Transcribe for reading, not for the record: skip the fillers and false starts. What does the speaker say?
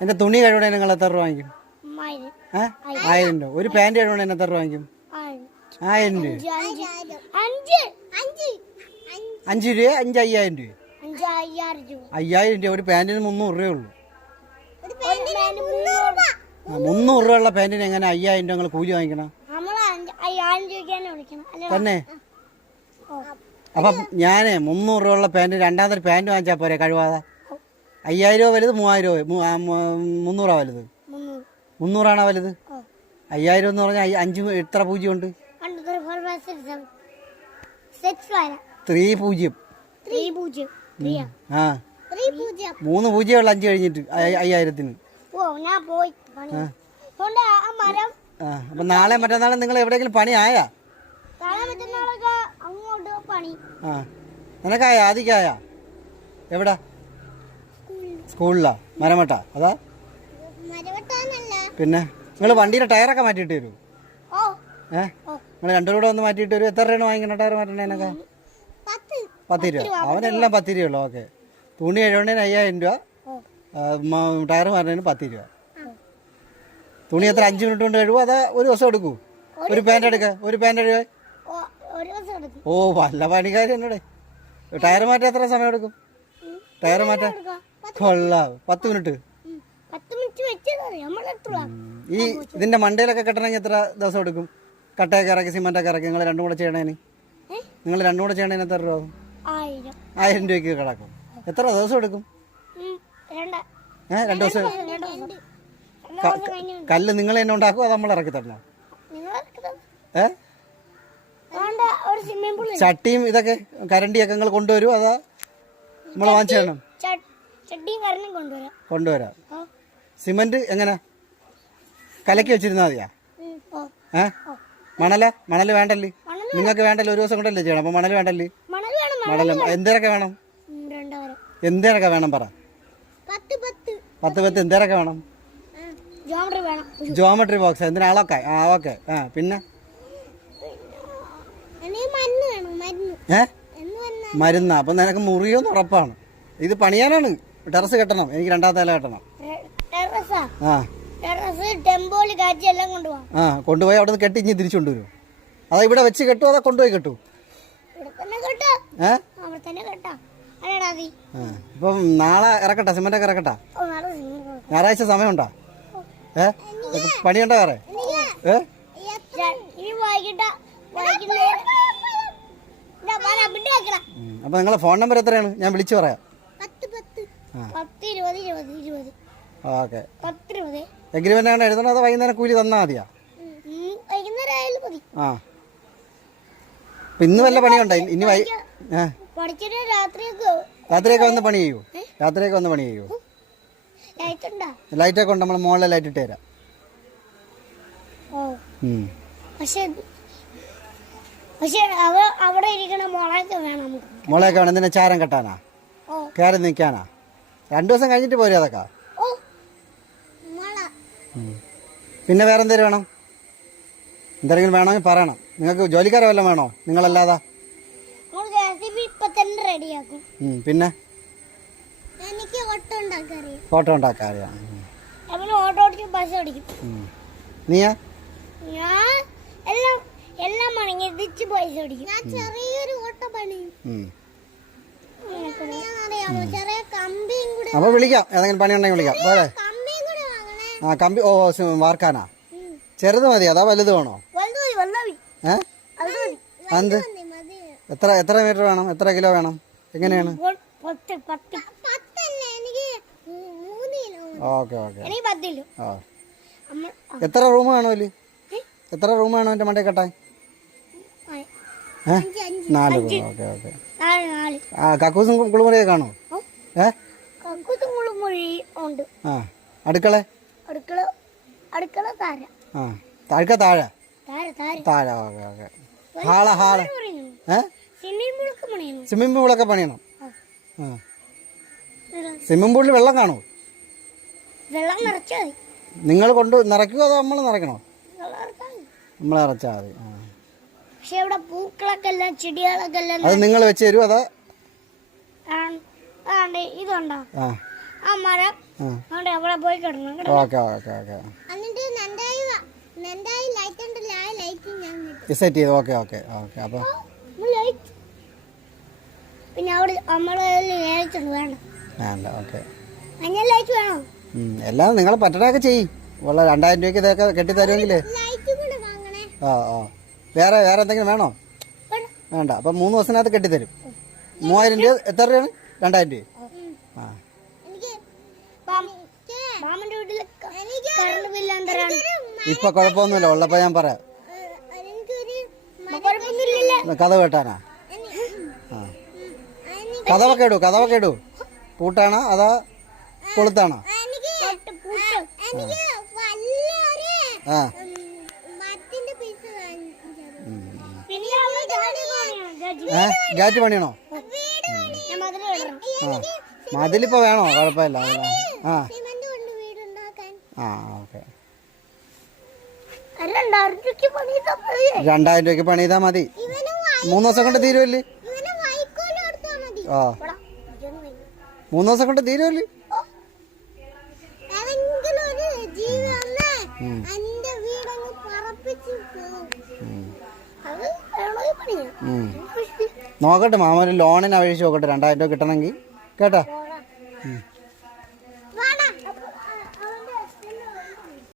എന്റെ തുണി കഴിവണേ നിങ്ങൾ എത്ര രൂപ വാങ്ങിക്കും? 1000 രൂപ. ഒരു പാന്റ് കഴിവണേ എത്ര രൂപ വാങ്ങിക്കും? 1000 രൂപ. 5 രൂപ 5000 രൂപ. 5000 രൂപ. ഒരു പാന്റിന് 300 രൂപയുള്ളൂ. 300 രൂപ ഉള്ള പാന്റിന് എങ്ങനെ 5000 രൂപ നിങ്ങൾ കൂലി വാങ്ങിക്കണം? തന്നെ. അപ്പം ഞാനേ 300 രൂപ ഉള്ള പാന്റ് രണ്ടാമതൊരു പാന്റ് വാങ്ങിച്ചാൽ പോരെ കഴിവാതെ? 5000 രൂപ വലുത്, 3000 രൂപ, 300 വലുത്? 300 വലുത്. 5000 എന്ന് പറഞ്ഞാൽ 5 എത്ര പൂജ്യം ഉണ്ട്? 3 പൂജ്യമുള്ള 5 കഴിഞ്ഞിട്ട് 5000-ന്. അപ്പൊ നാളെ മറ്റന്നാളും നിങ്ങൾ എവിടെയെങ്കിലും പണി ആയാ? നിനക്കായ? ആദിക്കായ? എവിടാ? സ്കൂളിലാ? മരമട്ട? അതാ? പിന്നെ നിങ്ങൾ വണ്ടിയുടെ ടയറൊക്കെ മാറ്റിയിട്ട് തരൂ? നിങ്ങൾ രണ്ടുപേരും കൂടെ ഒന്ന് മാറ്റിയിട്ട് വരും. എത്ര രൂപ വാങ്ങിക്കണം ടയർ മാറ്റണേനൊക്കെ? 10 രൂപ. അവനെല്ലാം 10 രൂപയുള്ളൂ. ഓക്കെ. തുണി കഴുകണേന് 5000 രൂപ, ടയർ മാറ്റുന്നതിന് 10 രൂപ. തുണി എത്ര 5 മിനിറ്റ് കൊണ്ട് കഴുകും? അതാ ഒരു ദിവസം എടുക്കൂ? ഒരു പാൻറ് എടുക്ക? ഒരു പാൻറ് കഴുകാൻ? ഓ, വല്ല പണിക്കാരി എന്നോടെ. ടയർ മാറ്റാൻ എത്ര സമയം എടുക്കും? ടയർ മാറ്റാൻ കൊള്ളാം. 10 മിനിറ്റ്. ഈ ഇതിന്റെ മണ്ടയിലൊക്കെ കെട്ടണമെങ്കിൽ എത്ര ദിവസം എടുക്കും? കട്ടയൊക്കെ ഇറക്കി സിമെന്റൊക്കെ ഇറക്കി നിങ്ങൾ രണ്ടും കൂടെ ചെയ്യണേന്? എത്ര രൂപ? 1000 രൂപയ്ക്ക് കിടക്കും. എത്ര ദിവസം എടുക്കും? 2 ദിവസം. കല്ല് നിങ്ങൾ തന്നെ ഉണ്ടാക്കും? അത് നമ്മൾ ഇറക്കി തരണോ? ചട്ടിയും ഇതൊക്കെ കരണ്ടിയൊക്കെ നിങ്ങൾ കൊണ്ടുവരും? അതാ നമ്മൾ വാങ്ങിച്ചു തരണം? കൊണ്ടുവരാം. സിമന്റ് എങ്ങനെ കലക്കി വെച്ചിരുന്നാ മതിയാ? മണല് വേണ്ടല്ലേ നിങ്ങൾക്ക്? വേണ്ടല്ലേ? ഒരു ദിവസം കൊണ്ടല്ലേ ചെയ്യണം. അപ്പൊ മണല് വേണ്ടല്ലേ? മണല് എന്തേരൊക്കെ വേണം? എന്തേരൊക്കെ വേണം പറ? 10 എന്തേരൊക്കെ വേണം? Geometry box. എന്തിനാ? അളൊക്കെ? ഓക്കെ. പിന്നെ മരുന്നാ? അപ്പൊ നിനക്ക് മുറിയോന്ന് ഉറപ്പാണ്? ഇത് പണിയാനാണ്. ടെറസ് കെട്ടണം. എനിക്ക് 2ാമത്തെ നില കെട്ടണം. കൊണ്ടുപോയി അവിടെ നിന്ന് കെട്ടി ഇനി തിരിച്ചു കൊണ്ടുവരും? അതാ ഇവിടെ വെച്ച് കെട്ടുമോ അതോ കൊണ്ടുപോയി കെട്ടു? ഇപ്പം നാളെ ഇറക്കട്ടാ? സിമെന്റൊക്കെ ഇറക്കട്ടാ? ഞായറാഴ്ച സമയമുണ്ടോ? പണിയുണ്ടോ വേറെ? അപ്പൊ നിങ്ങളെ ഫോൺ നമ്പർ എത്രയാണ്? ഞാൻ വിളിച്ചു പറയാം. ഓക്കെ. എഗ്രിമെന്റ് ആണ് എഴുതണോ അതോ വൈകുന്നേരം കൂലി തന്നാ മതിയാ? ഇന്ന് വല്ല പണിയുണ്ടോ? ഇനി രാത്രിയൊക്കെ വന്ന് പണി ചെയ്യൂ? ലൈറ്റൊക്കെ ഉണ്ട്. നമ്മൾ മുകളിലെ ലൈറ്റ് ഇട്ട് തരാം. മുളയൊക്കെ വേണം. എന്തിനാ? ചാരം കെട്ടാനാ? കയറി നിൽക്കാനാ? 2 ദിവസം കഴിഞ്ഞിട്ട് പോരെ അതൊക്കെ? പിന്നെ വേറെ എന്തേലും വേണം? എന്തെങ്കിലും വേണമെങ്കിൽ പറയണം. നിങ്ങൾക്ക് ജോലിക്കാരെ വല്ലതും വേണോ നിങ്ങളല്ലാതെ? പിന്നെ ഓട്ടോ ഉണ്ടാക്കാൻ അറിയാം. നീയാ? അപ്പൊ വിളിക്കാം. ഏതെങ്കിലും പണി ഉണ്ടെങ്കിൽ വിളിക്കാം. പോരെ? കമ്പി. വാർക്കാനാ? ചെറുത് മതി അതാ വലുത് വേണോ? എന്ത്? എത്ര മീറ്റർ വേണം? എത്ര കിലോ വേണം? എങ്ങനെയാണ്? ഓക്കെ. എത്ര റൂം വേണോ? എത്ര റൂം വേണോ എന്റെ മണ്ടേ കെട്ടാൻ? 4 റൂം. ഓക്കെ. കക്കൂസും കുളിമുറിയൊക്കെ കാണോ? അടുക്കള? താഴെ. ഓക്കെ. ഹാള്? സ്വിമ്മിംഗ് പൂളൊക്കെ പണിയണം. സ്വിമ്മിംഗ് പൂളിൽ വെള്ളം കാണോ? നിങ്ങൾ കൊണ്ട് നിറയ്ക്കുമോ അതോ നമ്മൾ നിറയ്ക്കണോ? നമ്മൾ നിറച്ചാൽ മതി. പക്ഷെ ഇവിടെ പൂക്കളൊക്കെ എല്ലാം ചെടികളൊക്കെ എല്ലാം അത് നിങ്ങൾ വെച്ച് തരുമോ അതോ? ഇതുണ്ടോ ആ ആ മരം അവിടെ അവിടെ പോയി കിടന്നു. ഓക്കെ ഓക്കെ ഓക്കെ സെറ്റ് ചെയ്തു. Okay okay okay. അപ്പോൾ പിന്നെ അവിടെ നമ്മളെ ലൈറ്റ് വേണ്ട. വേണ്ട. ഓക്കെ. മഞ്ഞ ലൈറ്റ് വേണോ? എല്ലാം നിങ്ങൾ പറ്റണൊക്കെ ചെയ്യും. ഉള്ള 2000 രൂപയ്ക്ക് ഇതൊക്കെ കെട്ടിത്തരുമെങ്കിൽ. ആ ആ വേറെ എന്തെങ്കിലും വേണോ? വേണ്ട. അപ്പം 3 ദിവസത്തിനകത്ത് കെട്ടിത്തരും. 3000 രൂപ. എത്ര രൂപയാണ്? 2000 രൂപ. ആ ഇപ്പൊ കുഴപ്പമൊന്നുമില്ല. ഉള്ളപ്പോ ഞാൻ പറയാം. കഥ കേട്ടാനാ? ആ കഥവൊക്കെ ഇടൂ. പൂട്ടാണോ അതോ കൊളുത്താണോ? ആ ഗാറ്റ് പണിയണോ? ആ മതിലിപ്പോ വേണോ? കുഴപ്പമില്ല. ആ ആ ഓക്കെ. 2000 രൂപയ്ക്ക് പണി ചെയ്താൽ മതി. 3 ദിവസം കൊണ്ട് തീരുമല്ലേ? ആ 3 ദിവസം കൊണ്ട് തീരുമല്ലേ? നോക്കട്ടെ മാമ, ഒരു ലോണിന് അപേക്ഷിച്ച് നോക്കട്ടെ 2000 രൂപ കിട്ടണമെങ്കിൽ. കേട്ടോ?